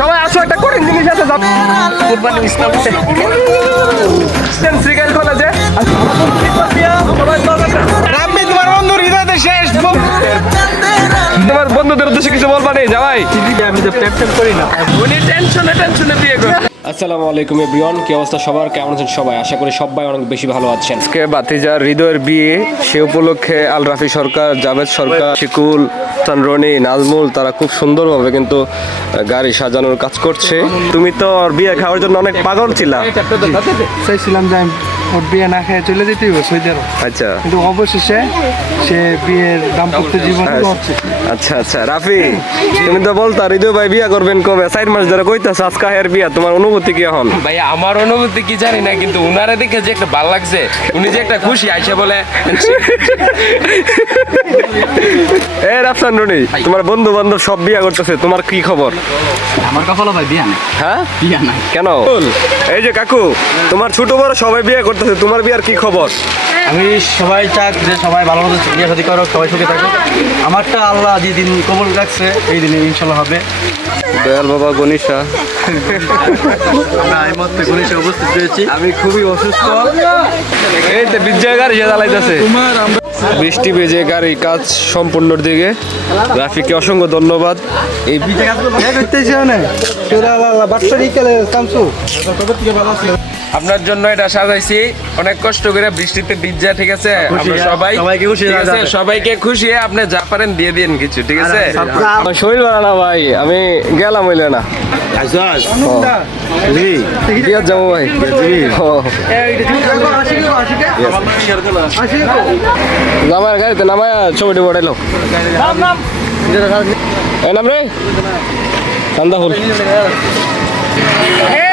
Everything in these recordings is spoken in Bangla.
সবাই আসো, একটা কঠিন জিনিস আছে কুরবানি ইসলাম শ্রীকাইল কলেজে তোমার বন্ধুদের উদ্দেশ্যে কিছু বলবা নেই জামাই? আমি তো প্রেম করি না, উনি টেনশনে বিয়ে করে। আসসালামু আলাইকুম এভরিওয়ান, কি অবস্থা সবার, কেমন আছেন সবাই? আশা করি সবাই অনেক বেশি ভালো আছেন। আজকে ভাতিজা হৃদয়ের বিয়ে, সে উপলক্ষে আল রাফি সরকার, জাভেদ সরকার, শিকুল, রনি, নাজমুল তারা খুব সুন্দরভাবে কিন্তু গাড়ি সাজানোর কাজ করছে। তুমি তো ওর বিয়ে খাওয়ার জন্য অনেক পাগল ছিলা। চাইছিলাম যে আমি ওর বিয়ে না খেয়ে চলে যেতে হবে সৌদি আরব, আচ্ছা, কিন্তু অবশেষে সে বিয়ের দাম্পত্য জীবন করছে। আচ্ছা আচ্ছা রাফি, তুমি তো বলতা হৃদয় ভাই বিয়ে করবেন কবে, 4 মাস ধরে কইতাছ আজকে এর বিয়া, তোমার অনুভূতি কি এখন? ভাই আমার অনুভূতি কি জানি না, কিন্তু উনারে দেখে যে একটা ভালো লাগছে, উনি যে একটা খুশি আইসা বলে। এ রাফসান রনি, তোমার বন্ধু বান্ধব সব বিয়া করতেছে, তোমার কি খবর? আমার কপালে ভাই বিয়া নাই। হ্যাঁ, বিয়া নাই কেন? এই যে কাকু, তোমার ছোট বড় সবাই বিয়ে করতেছে, তোমার বিয়ার কি খবর? আমি সবাই চাক যে সবাই ভালো মতো বিয়ে শাদী করো, সবাই সুখে থাকো। আমারটা আল্লাহ যেদিন কবুল রাখছে এই দিনে ইনশাল্লাহ হবে। দয়াল বাবা গণেশা, আমরা এই মধ্যে গণেশে উপস্থিত হয়েছি। আমি খুবই অসুস্থ। এই তো বিজয় গাড়ি চালাইতেছে, বৃষ্টি বেজে গাড়ি কাজ সম্পূর্ণর দিকে। রাফিকে অসংখ্য ধন্যবাদ। এই আপনার জন্য এটা সাজাইছি, অনেক কষ্ট করে বৃষ্টিতে ভিজা, ঠিক আছে? আমরা সবাইকে খুশি, ঠিক আছে? সবাইকে খুশি, আপনি যা পারেন দিয়ে দিন কিছু, ঠিক আছে? আমার শরীর ভালো না ভাই, আমি গেলাম হইলে না বিয়ার যাবো ভাই। নামায় গাড়িতে নামায় ছবিটি বড়াইলো এই নাম রে ঠান্ডা ফুল।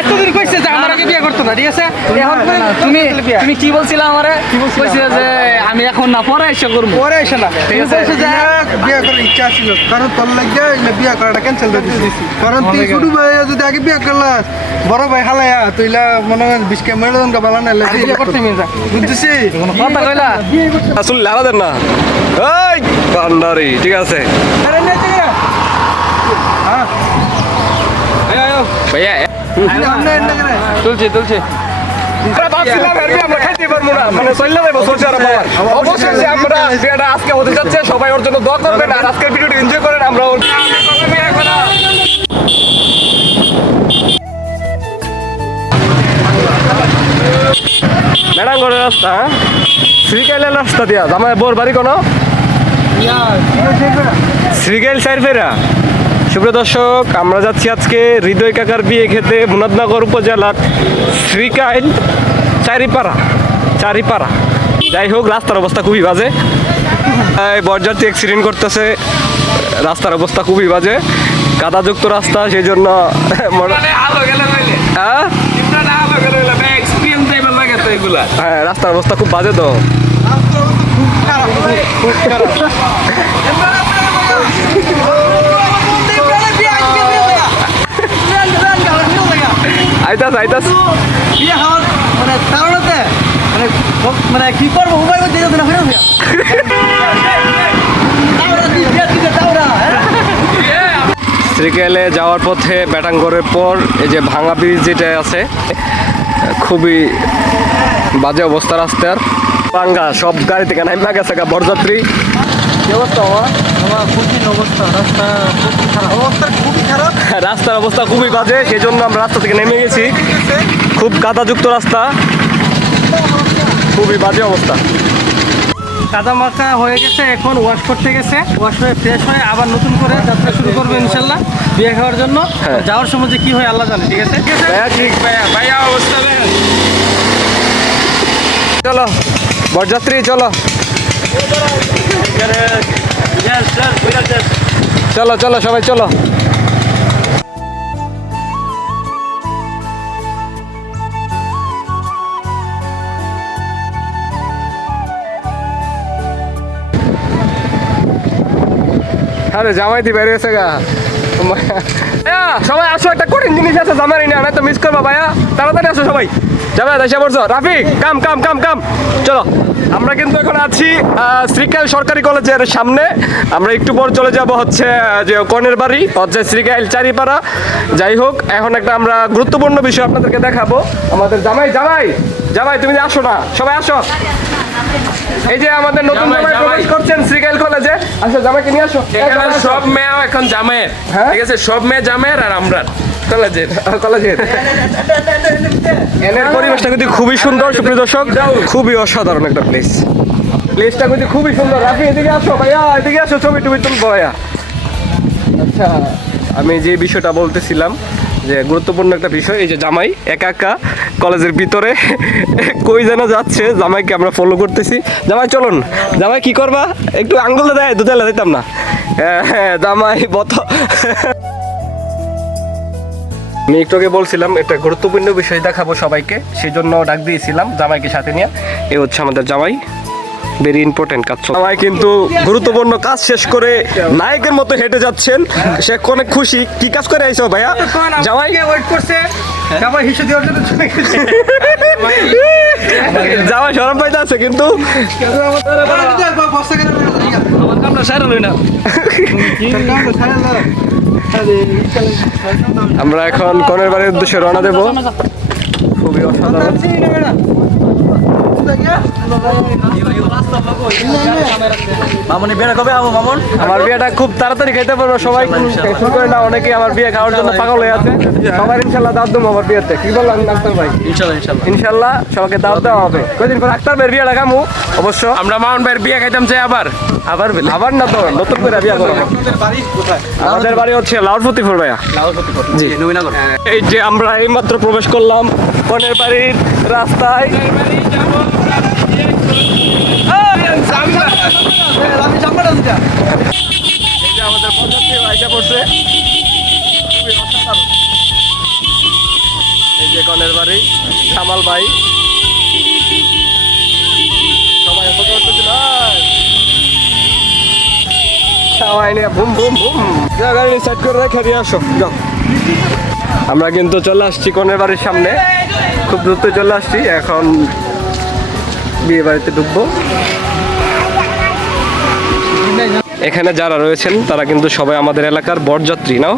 এতদিন কইছে যে আমার আগে বিয়ে করতো না, ঠিক আছে? এখন তুমি কি বলছিলে আমারে? কইছিলে যে আমি এখন না পরে এসে করবো, পরে এসে না, ঠিক আছে? বিয়ে করার ইচ্ছা ছিল, কারণ তোর লাগে বিয়ে করাটা ক্যান্সেল করে দিয়েছি। কারণ তুই ছোট ভাই যদি আগে বিয়ে করলাস, বড় ভাই হালায়া তুইলা মনে হয় বিস্কে মেরোদন কা বালা না বিয়ে করতে মেয়ে যা বুঝছিস? কথা কইলা আসলে লাগাদের না এই ভান্ডারি, ঠিক আছে ভাইয়া তুলছি আমরা খাইতে পারবো না, মানে চললে যাবো সৌদি আরব। অবশ্যই আমরা বিয়েটা আজকে হতে যাচ্ছে, সবাই ওর জন্য দোয়া করবেন আর আজকের ভিডিওটি এনজয় করেন। আমরা মেডাঙ্গরের রাস্তা, শ্রীকাইলের রাস্তা দিয়া আমার বোর বাড়ি কোনো শ্রীকাইল সাইড ফেরা। সুপ্রিয় দর্শক, আমরা যাচ্ছি আজকে হৃদয় কাকার বিয়ে খেতে মুরাদনগর উপজেলার শ্রীকাইল চারিপাড়া। যাই হোক, রাস্তার অবস্থা খুবই বাজে, বরযাত্রী অ্যাক্সিডেন্ট করতেছে, রাস্তার অবস্থা খুবই বাজে, কাদাযুক্ত রাস্তা, সেই জন্য হ্যাঁ রাস্তার অবস্থা খুব বাজে তো। আইতাস বিয়ে হওয়ার মানে তাড়াতে মানে কি করবো উপায় করতে যেতে না ফেরত শ্রীকাইলে যাওয়ার পথে বেটাঙ্গরের পর এই যে ভাঙা ব্রিজ যেটা আছে, খুবই বাজে অবস্থা রাস্তার, ভাঙ্গা সব গাড়ি থেকে নাইমা গেছে বরযাত্রী। রাস্তার অবস্থা খুবই বাজে, সেই জন্য আমরা রাস্তা থেকে নেমে গেছি। খুব কাদাযুক্ত রাস্তা, খুবই বাজে অবস্থা। কাদা মাখা হয়ে গেছে, এখন ওয়াশ করতে গেছে, ওয়াশ হয়ে ফ্রেশ হয়ে আবার নতুন করে যাত্রা শুরু করবে ইনশাল্লাহ বিয়ে খাওয়ার জন্য। যাওয়ার সময় যে কি হয় আল্লাহ জানে, ঠিক আছে? ভাইয়া অবস্থা দেখেন। চলো বরযাত্রী, চলো সবাই চলো। আরে জামাইতি বেরিয়েছে গা, সবাই আসো, একটা কঠিন জিনিস আছে জামাই না, তো মিস করবা ভাইয়া, তাড়াতাড়ি আসো সবাই। যাবে এসে পড়ছো রাফিক, কাম কাম কাম কাম, চলো। আমরা কিন্তু এখন আছি শ্রীকাইল সরকারি কলেজের সামনে। আমরা একটু পর চলে যাব হচ্ছে যে কনের বাড়ি, হচ্ছে শ্রীকাইল চারিপাড়া। যাই হোক, এখন একটা আমরা গুরুত্বপূর্ণ বিষয় আপনাদেরকে দেখাবো। আমাদের জামাই জামাই জামাই তুমি আসো না, সবাই আসো। এই যে আমাদের নতুন জামাই প্রবেশ করছেন শ্রীকাইল কলেজে। আচ্ছা জামাইকে নিয়ে আসো। এখানে সব মেয়ে এখন জামাইয়ের, হ্যাঁ? ঠিক আছে, সব মেয়ে জামাইয়ের আর আমরা কলেজের। কলেজের এনের পরিবেশটা কিন্তু খুবই সুন্দর সুপ্রিয় দর্শক, খুবই অসাধারণ একটা প্লেসটা কিন্তু খুবই সুন্দর। রাফি এদিকে আসো ভাইয়া, এদিকে আসো, ছবি টবি তুলবো ভাইয়া। আচ্ছা, আমি যে বিষয়টা বলতেছিলাম যে গুরুত্বপূর্ণ একটা বিষয়, এই যে জামাই একা একা কলেজের ভিতরে কই যেন যাচ্ছে, জামাইকে আমরা ফলো করতেছি। জামাই চলুন, জামাই কি করবা, একটু আঙ্গুল দেয়, দুধেলা দিতাম না। হ্যাঁ জামাই বত। আমি একটু আগে বলছিলাম একটা গুরুত্বপূর্ণ বিষয় দেখাবো সবাইকে, সেই জন্য ডাক দিয়েছিলাম জামাইকে সাথে নিয়ে। এ হচ্ছে আমাদের জামাই, ভেরি ইম্পর্টেন্ট কাজ। জামাই কিন্তু গুরুত্বপূর্ণ কাজ শেষ করে নায়কের মতো হেঁটে যাচ্ছেন, সে অনেক খুশি। কি কাজ করে আইছো ভাইয়া? জামাই ওয়েট করছে, জামাই হিসেবে দেওয়ার জন্য চলে গেছে। জামাই শরম পাইতে আছে কিন্তু আমরা এখন কনের বাড়ির উদ্দেশ্যে রওনা দেবো। খুবই অসাধারণ। মামনি বিয়ে কবে আমো মামুন? আমার বিয়েটা খুব তাড়াতাড়ি খেতে পারবো, সবাই টেনশন করে না, অনেকেই আমার বিয়ে খাওয়ার জন্য পাগল হয়ে আছে। সবাই ইনশাল্লাহ দাওয়াত দেবো আমার বিয়েতে। কি বললাম ডাক্তার ভাই? ইনশাল্লাহ সবাইকে দাওয়াত দেওয়া হবে। কয়দিন পর আক্তার ভাইয়ের বিয়েটা খামু অবশ্য। আমরা মামুন ভাইয়ের বিয়ে খাইতাম চাই আবার আবার না তো, নতুন করে বিয়ে করবো। আমাদের বাড়ি হচ্ছে লাউরফতিপুর ভাইয়া। জি, নবীনগর। এই যে আমরা এইমাত্র প্রবেশ করলাম কনের বাড়ির রাস্তায়। এই যে আমাদের পঞ্চায়েত আইসা পড়ছে, খুবই অসাধারণ। এই যে কনের বাড়ি, কামাল ভাই সবাই অপেক্ষা করতেছিল। সবাই নিয়ে বুম বুম বুম, গাড়ি সাইড করে রেখে দিয়ে আসো, যাও। আমরা কিন্তু চলে আসছি কনের বাড়ির সামনে, খুব দ্রুত চলে আসছি। এখন বিয়ে বাড়িতে ঢুকবো। এখানে যারা রয়েছেন তারা কিন্তু সবাই আমাদের এলাকার বরযাত্রী, নাও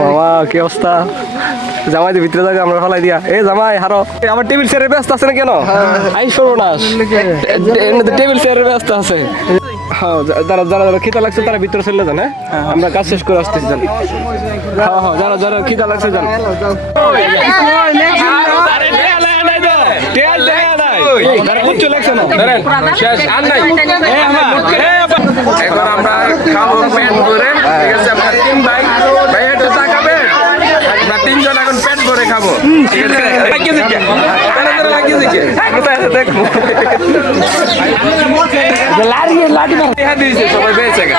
বাবা কি অবস্থা। জামাই ভিতরে থাকে, আমরা ফলাই দিয়া। এ জামাই হারো, আমার টেবিল চেয়ারের ব্যস্ত আছে না কেন? আই সর্বনাশ, টেবিল চেয়ারের ব্যস্ত আছে। হ্যাঁ, যারা যারা যারা খিদা লাগছে তারা ভিতরে চলে যান। হ্যাঁ, আমরা কাজ শেষ করে আসতেছি, যান। হ্যাঁ হ্যাঁ, যারা যারা খিদা লাগছে যান। এখন আমরা খাবো পেট ভরে, ঠিক আছে, আমরা 3 ভাই ভাই একটু তাকাবে, আমরা 3 জন এখন পেট ভরে খাবো, ঠিক আছে। লাগিয়েছে কি? তাড়াতাড়ি লাগিয়েছে কি? দেখবো দেখা দিয়েছে সবাই পেয়েছে গা।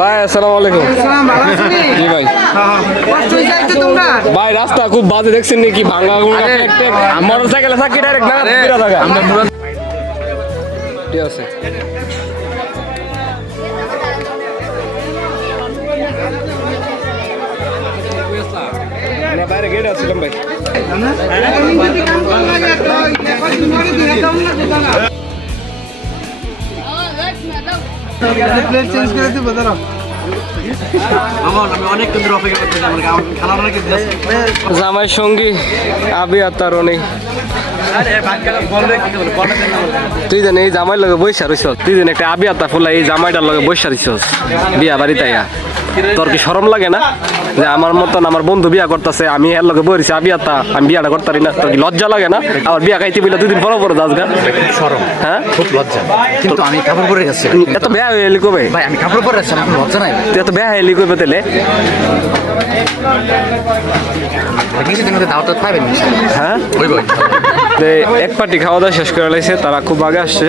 ভাই, আসসালামু আলাইকুম। জি ভাই। ভাই রাস্তা খুব বাজে, দেখছেন নাকি? ভাঙা মোটর সাইকেলে থাকি ডাইরেক্ট না থাকা। ঠিক আছে, আমরা বাইরে গেট আসছিলাম ভাই। প্লেট চেঞ্জ করে দিবো, দাঁড়াও। জামাই সঙ্গী আবি আর তার নেই। তুই জানি এই জামাই লগে বৈশা রইছ, তুই জানি একটা আবি আতা ফুলা এই জামাইটার লগে বৈশা রইছ বিয়া বাড়িতে আইয়া। তোর কি শরম লাগে না যে আমার মতন আমার বন্ধু বিয়া করতেছে, আমি এর লগে বইছি আবি আতা, আমি বিয়াটা করতে পারি না? তোর কি লজ্জা লাগে না? আবার বিয়া খাইতে বলে 2 দিন পর পর দাস গা শরম। হ্যাঁ, খুব লজ্জা। কিন্তু আমি কাপড় পরে যাচ্ছি, এত বেয়া হয়ে এলি কবে? ভাই আমি কাপড় পরে যাচ্ছি, আমার লজ্জা নাই। তুই এত বেয়া হয়ে এলি কবে তেলে? হ্যাঁ, এক পার্টি খাওয়া দাওয়া শেষ করে লাইছে, তারা খুব আগে আসছে।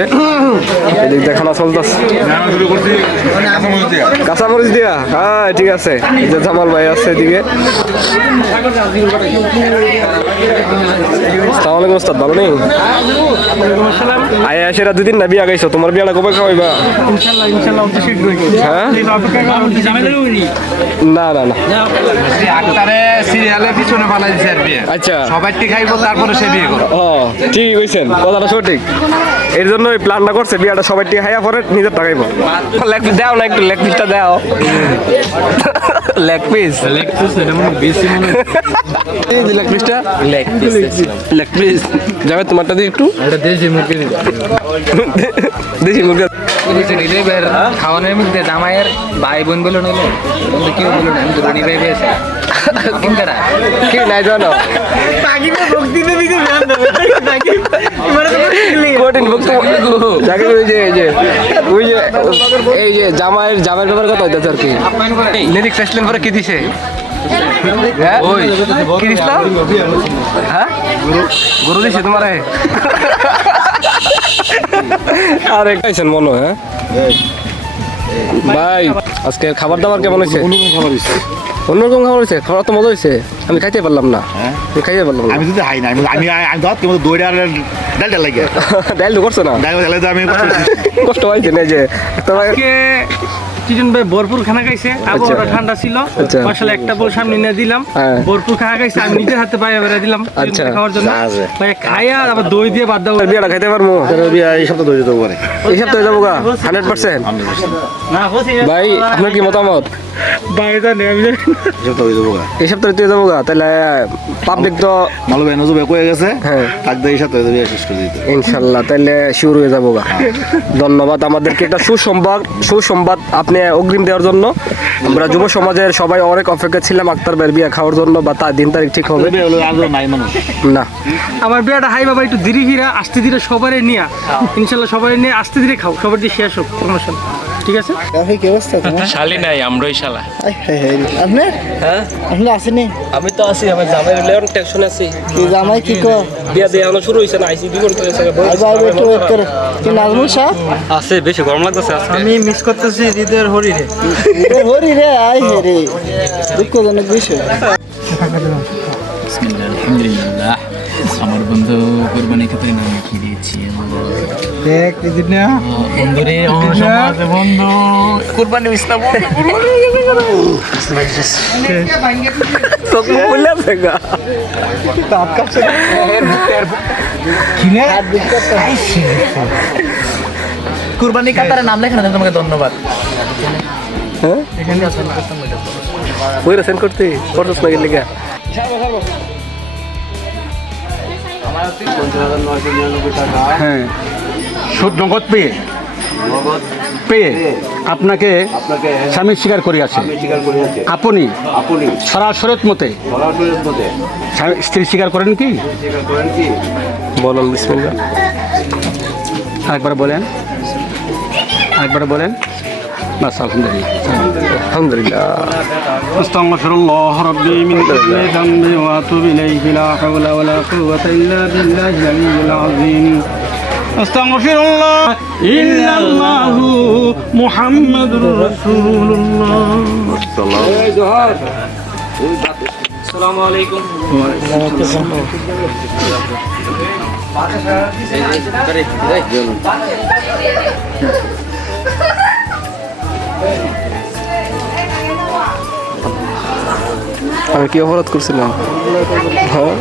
এদিক দেখানো চলতেছে, কাঁচামরিচ দিয়া। হ্যাঁ, হ্যাঁ ঠিক আছে, এই যে জামাল ভাই আছে এদিকে। আসসালামু আলাইকুম ওস্তাদ, ভালো নেই? আয় আসেরা দুদিন না বিয়া গাইছো, তোমার বিয়াটা কবে খাওয়াইবা? ইনশাল্লাহ অতি শীঘ্রই। হ্যাঁ না না না ডাক্তারে সিরিয়ালে পিছনে বানাই দিছে আর বিয়ে। আচ্ছা সবাইটি খাইবো তারপরে সে বিয়ে করো। ও ঠিক কইছেন, কথাটা সঠিক। এর জন্য ওই প্ল্যানটা করছে, বিয়াটা সবাই টিকে খাইয়া পরে নিজের টাকাইব। লেগ পিস দাও না, একটু লেগ পিসটা দাও। লেগ পিস লেগ পিসটা লেগ পিস যাবে তোমারটা দিয়ে একটু দেশি মুরগি খাওয়ানোর মধ্যে জামাইয়ের ভাই বোন বলে নইলে কি বললো না, আমি তো রনি ভাই পেয়েছি কি নাই জানো কঠিন ভক্ত যাকে ওই যে এই যে জামাইয়ের ব্যাপারে কথা হইতেছে আর কি। নেদিক ফেসলেন পরে কি দিছে? হ্যাঁ ওই কি দিছিল? হ্যাঁ গরু দিছে তোমারে? আরে খাইছেন মনে হয়? ভাই আজকে খাবার দাবার কেমন হয়েছে? অন্যরকম খাবার হয়েছে, খাবার তো মজা হয়েছে। আমি খাইতে পারলাম না, আমি খাইতে পারলাম না। আমি যদি হাই না আমি ধর কিন্তু দইটা আর ডালটা লাগে ডাইল তো করছো না? ডাল তো আমি কষ্ট হয়েছে না যে তোমাকে চিজন ভাই ভরপুর খানা খাইছে, আবহাওয়াটা ঠান্ডা ছিল। আচ্ছা। মাশাআল্লাহ একটা বল সামনে নিয়ে দিলাম, হ্যাঁ। ভরপুর খানা খাইছে। আমি নিজের হাতে বাইরে বেড়ে দিলাম আচ্ছা। খাওয়ার জন্য। ভাই খাইয়া আবার দই দিয়ে বাদ দাও। বিয়াটা খাইতে পারবো? এই সপ্তাহ দই যেতে পারে এই সপ্তাহে যাবো গা 100%। ভাই আপনার কি মতামত? বাইরে নেই আমি জানি না। এই সপ্তাহ হয়ে যাবো এই সপ্তাহে তুই যাবো গা, তাহলে পাবলিক তো মালো ভাই নজু বেক হয়ে গেছে হ্যাঁ তাক দিয়ে এই সপ্তাহে যাবে শেষ করে দিতে ইনশাল্লাহ, তাহলে শুরু হয়ে যাবো গা। ধন্যবাদ আমাদেরকে একটা সুসংবাদ আপনি অগ্রিম দেওয়ার জন্য। আমরা যুব সমাজের সবাই অনেক অপেক্ষা ছিলাম আক্তার ভাইয়ের বিয়ে খাওয়ার জন্য, বা তার দিন তারিখ ঠিক হবে আর নাই মানুষ না। আমার বিয়াটা হাই বাবা একটু ধীরে ধীরে আস্তে ধীরে সবারই নিয়ে ইনশাল্লাহ সবাই নিয়ে আস্তে ধীরে খাও, সবার দিয়ে শেষ হোক সমস্যা নেই। ঠিক আছে? কি অবস্থা তোমার? শালি নাই আমরাই শালা। আপনি হ্যাঁ আপনি আসেনি? আমি তো আছি, আমার জামাইয়ের লেন টেনশন আছে। কি জামাই কি কর? বিয়া দিয়ে এখনো শুরু হয়েছে না, আইসিডি করতে হয়েছে। একটু ওয়েট করে। কি নাজমুল শাহ? আছে, বেশি গরম লাগতেছে আজকে। আমি মিস করতেছি হৃদয়ের হরিরে। হরি রে আই হে রে, দুঃখজনক বিষয়। আলহামদুলিল্লাহ আমার বন্ধু কোরবানি খেতে নাম কি দিয়েছি দেখ দিন না বন্ধুরে বন্ধু কোরবানি ইসলাম তো বললে আছে গা কোরবানি কাতারে নাম লেখা না, তোমাকে ধন্যবাদ। হ্যাঁ ওইরা সেন্ড করতে করতেছ না গেলে গা। হ্যাঁ সুদ নগদ পেয়ে আপনাকে স্বামী স্বীকার করিয়াছে, আপনি সরাসরি মতে স্ত্রী স্বীকার করেন কি? বলুন বিসমিল্লাহ। আরেকবার বলেন বাস আলহামদুলিল্লাহ। আলহামদুলিল্লাহ। আস্তাগফিরুল্লাহ রাব্বি মিন কুল্লি যামবি ওয়া আতুবু ইলাইহি লা হাওলা ওয়া লা কুওয়াতা ইল্লা বিল্লাহিল আলিয়্যিল আযীম। আস্তাগফিরুল্লাহ ইল্লাল্লাহু মুহাম্মাদুর রাসূলুল্লাহ। আসসালামু আলাইকুম। আমি কি অপরাধ করছিলাম? হ্যাঁ